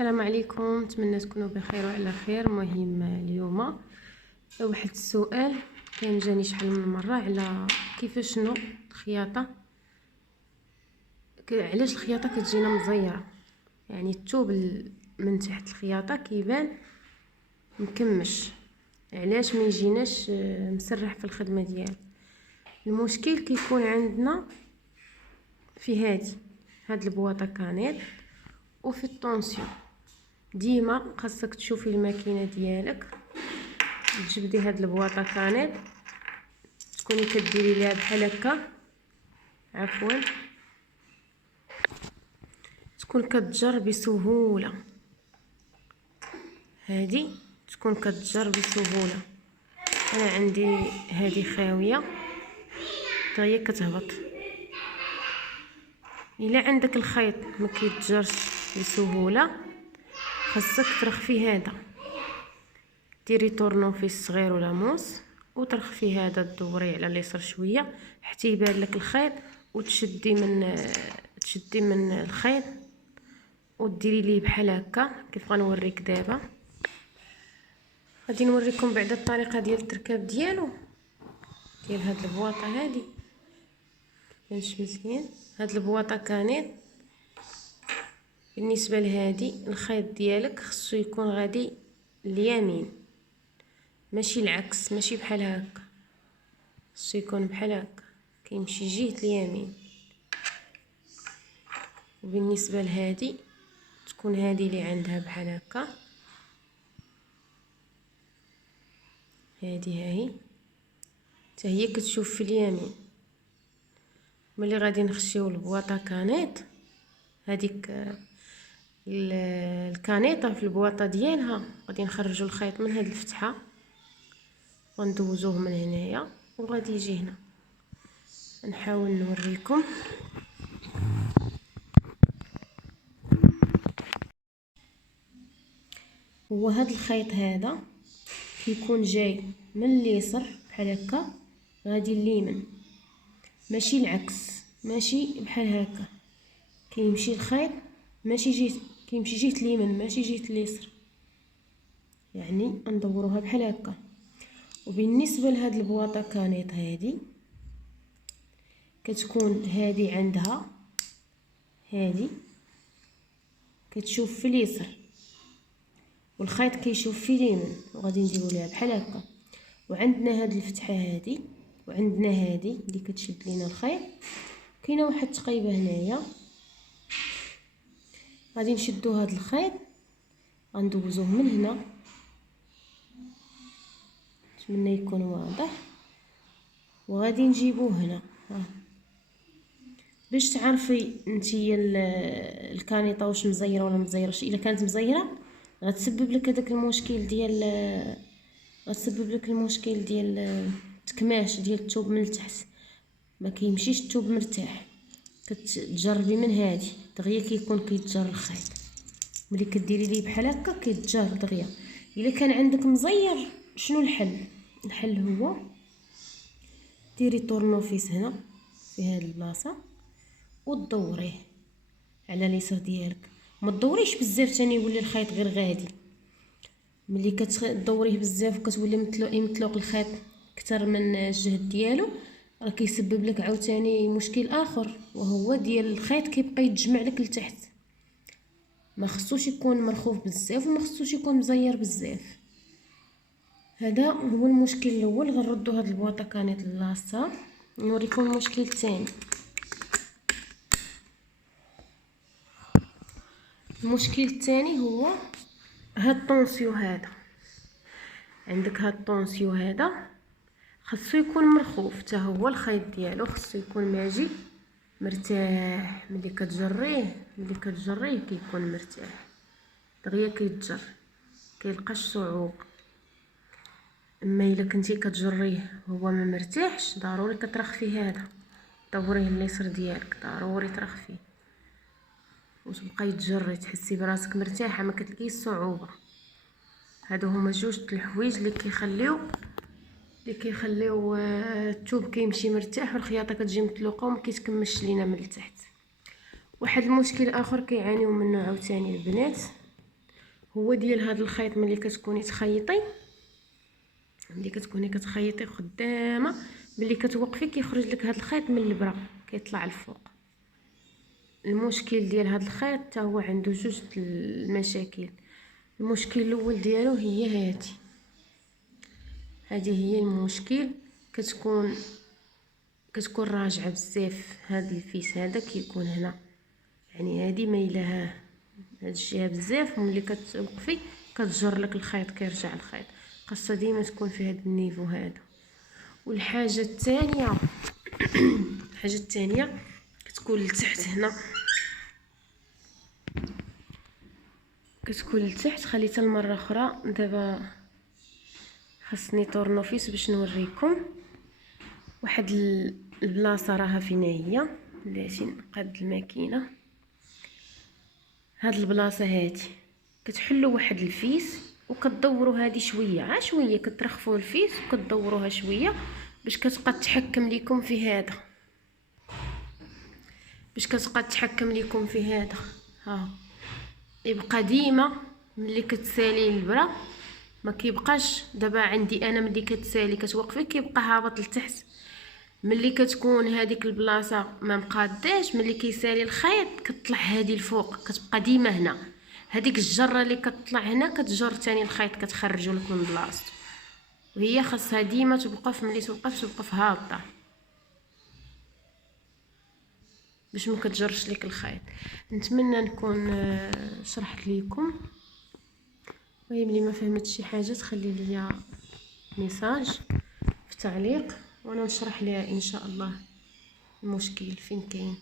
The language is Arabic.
السلام عليكم، نتمنى تكونوا بخير وعلى خير. مهم اليوم واحد السؤال كان جاني شحال من مره على كيفاش شنو الخياطه، علاش الخياطه كتجينا مزيره، يعني الثوب من تحت الخياطه كيبان مكمش، علاش ما يجيناش مسرح في الخدمه ديالو. المشكل كيكون عندنا في هاد البواطه كانيت وفي الطونسيون. ديما خاصك تشوفي الماكينه ديالك، تجبدي هاد البواطه كانيت، تكوني كديري ليها بحال هكا، عفوا، تكون كتجر بسهوله. هادي تكون كتجر بسهوله. انا عندي هادي خاويه حتى هي كتهبط. الا عندك الخيط ما كيتجرش بسهوله خاصك ترخفي هذا، ديري طورنوفيس صغير ولا موس وترخفي هذا، تدوريه على اليسار شويه حتى يبان لك الخيط، وتشدي من الخيط وديري ليه بحال هكا كيف غنوريك دابا. غادي نوريكم بعدا الطريقه ديال التركاب ديالو، ديال هاد البواطه هادي. كيبانش مزيان هاد البواطه كانت بالنسبه لهادي، الخيط ديالك خصو يكون غادي اليمين ماشي العكس، ماشي بحال هكا، خصو يكون بحال هكا كيمشي جهه اليمين. وبالنسبه لهادي تكون هادي اللي عندها بحال هكا، هادي هاهي حتى هي كتشوف في اليمين. ملي غادي نخشيو البواطه كانيت، هذيك الكانيطه في البواطه ديالها، غادي نخرجوا الخيط من هاد الفتحه وندوزوه من هنايا وغادي يجي هنا. نحاول نوريكم. هو هاد الخيط هذا كيكون جاي من اليسار بحال هكا غادي اليمين، ماشي العكس، ماشي بحال هكا كيمشي الخيط ماشي جهه، كيمشي جهه اليمين ماشي جهه اليسار، يعني ندوروها بحال هكا. وبالنسبه لهاد البواطه كانيت هادي كتكون هادي عندها، هادي كتشوف في اليسار والخيط كيشوف في اليمين، وغادي نديرو ليها بحال هكا. وعندنا هاد الفتحه هادي، وعندنا هادي اللي كتشد لينا الخيط. كاينه واحد التقيبه هنايا، غادي نشدو هاد الخيط غندوزوه من هنا، نتمنى يكون واضح، وغادي نجيبوه هنا. باش تعرفي نتيا الكانيطه واش مزيره ولا مزيرش. الا كانت مزيره غتسبب لك هذاك المشكل ديال التكماش ديال الثوب من التحت، ما كيمشيش الثوب مرتاح. كتجربي من هادي دغيا كيكون كيتجر الخيط، ملي كديري ليه بحال هكا كيتجر دغيا. الا كان عندك مزير شنو الحل هو ديري طورنوفيس هنا في هذه البلاصه ودوريه على اليسار ديالك. ما تدوريش بزاف ثاني يولي الخيط غير غادي. ملي كتدوريه بزاف وكتولي متلوق الخيط اكثر من الجهد ديالو، راه كيسبب لك عاوتاني مشكل اخر، وهو ديال الخيط كيبقى يتجمع لك لتحت. ما خصوش يكون مرخوف بزاف وما خصوش يكون مزير بزاف. هذا هو المشكل الاول. غنردوا هاد البواطه كانت للاصه. نوريكم المشكل الثاني. المشكل الثاني هو هاد الطونسيو هذا. عندك هاد الطونسيو هذا خاصو يكون مرخوف حتى هو، الخيط ديالو خاصو يكون ماجي مرتاح. ملي كتجريه كيكون مرتاح دغيا كيتجر، كيلقاش صعوبه. اما الا كنتي كتجريه هو ما مرتاحش، ضروري كترخفي هذا، دوريه اليسر ديالك ضروري ترخفيه وتبقاي يتجري تحسي براسك مرتاحه، ما كتلقيش صعوبه. هادو هما جوج الحوايج اللي كيخليو الثوب كيمشي مرتاح والخياطه كتجي متلوقه وما كيتكمش لينا من التحت. واحد المشكل اخر كيعانيو منه عاوتاني البنات هو ديال هذا الخيط ملي كتكوني تخيطي، ملي كتكوني كتخيطي خدامه، ملي كتوقفي كيخرج لك هذا الخيط من البرا كيطلع الفوق. المشكل ديال هذا الخيط حتى هو عنده جوج المشاكل. المشكل الاول ديالو هي هذه هي المشكل، كتكون راجعه بزاف. هذا الفيس هذا كيكون هنا، يعني هذه مايله هاد الجهه بزاف، ملي كتوقفي كتجر لك الخيط كيرجع الخيط. خاصها ديما تكون في هذا النيفو هذا. والحاجه الثانيه الحاجه الثانيه كتكون لتحت هنا، كتكون لتحت. خليتها المره اخرى. دابا خاصني طورنوفيس باش نوريكم واحد البلاصه راها فين هي. بلاتي نقاد الماكينه. هاد البلاصه هادي كتحلوا واحد الفيس وكتدوروا هذه شويه شويه، كترخفوا الفيس وكتدوروها شويه باش كتبقى تحكم لكم في هذا، ها يبقى ديما ملي كتسالي البرا ما كيبقاش. دابا عندي انا ملي كتسالي كتوقفي كيبقى هابط لتحت. ملي كتكون هذيك البلاصه ما مقاداش، ملي كيسالي الخيط كتطلع هذه الفوق، كتبقى ديما هنا. هذيك الجره اللي كتطلع هنا كتجر ثاني الخيط، كتخرجوا لك من بلاصتو. وهي خاصها ديما توقف، ملي توقف هابطه باش ما كتجرش لك الخيط. نتمنى نكون شرحت لكم. ويلي ما فهمتش شي حاجه تخلي لي ميساج في تعليق وانا نشرح ليها ان شاء الله المشكل فين كاين.